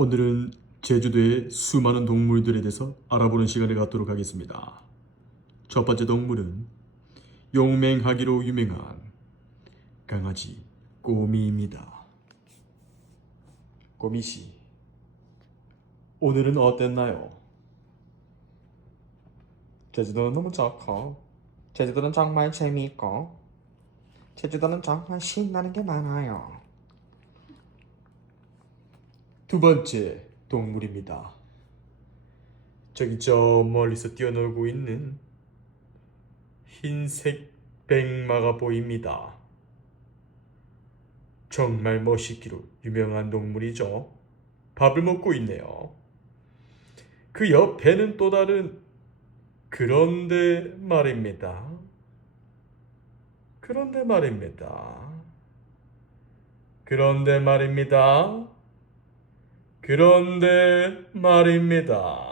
오늘은 제주도의 수많은 동물들에 대해서 알아보는 시간을 갖도록 하겠습니다. 첫 번째 동물은 용맹하기로 유명한 강아지 꼬미입니다. 꼬미씨, 오늘은 어땠나요? 제주도는 너무 좋고 제주도는 정말 재미있고 제주도는 정말 신나는 게 많아요. 두 번째 동물입니다. 저기 저 멀리서 뛰어놀고 있는 흰색 백마가 보입니다. 정말 멋있기로 유명한 동물이죠. 밥을 먹고 있네요. 그 옆에는 또 다른 그런데 말입니다. 그런데 말입니다. 그런데 말입니다. 그런데 말입니다.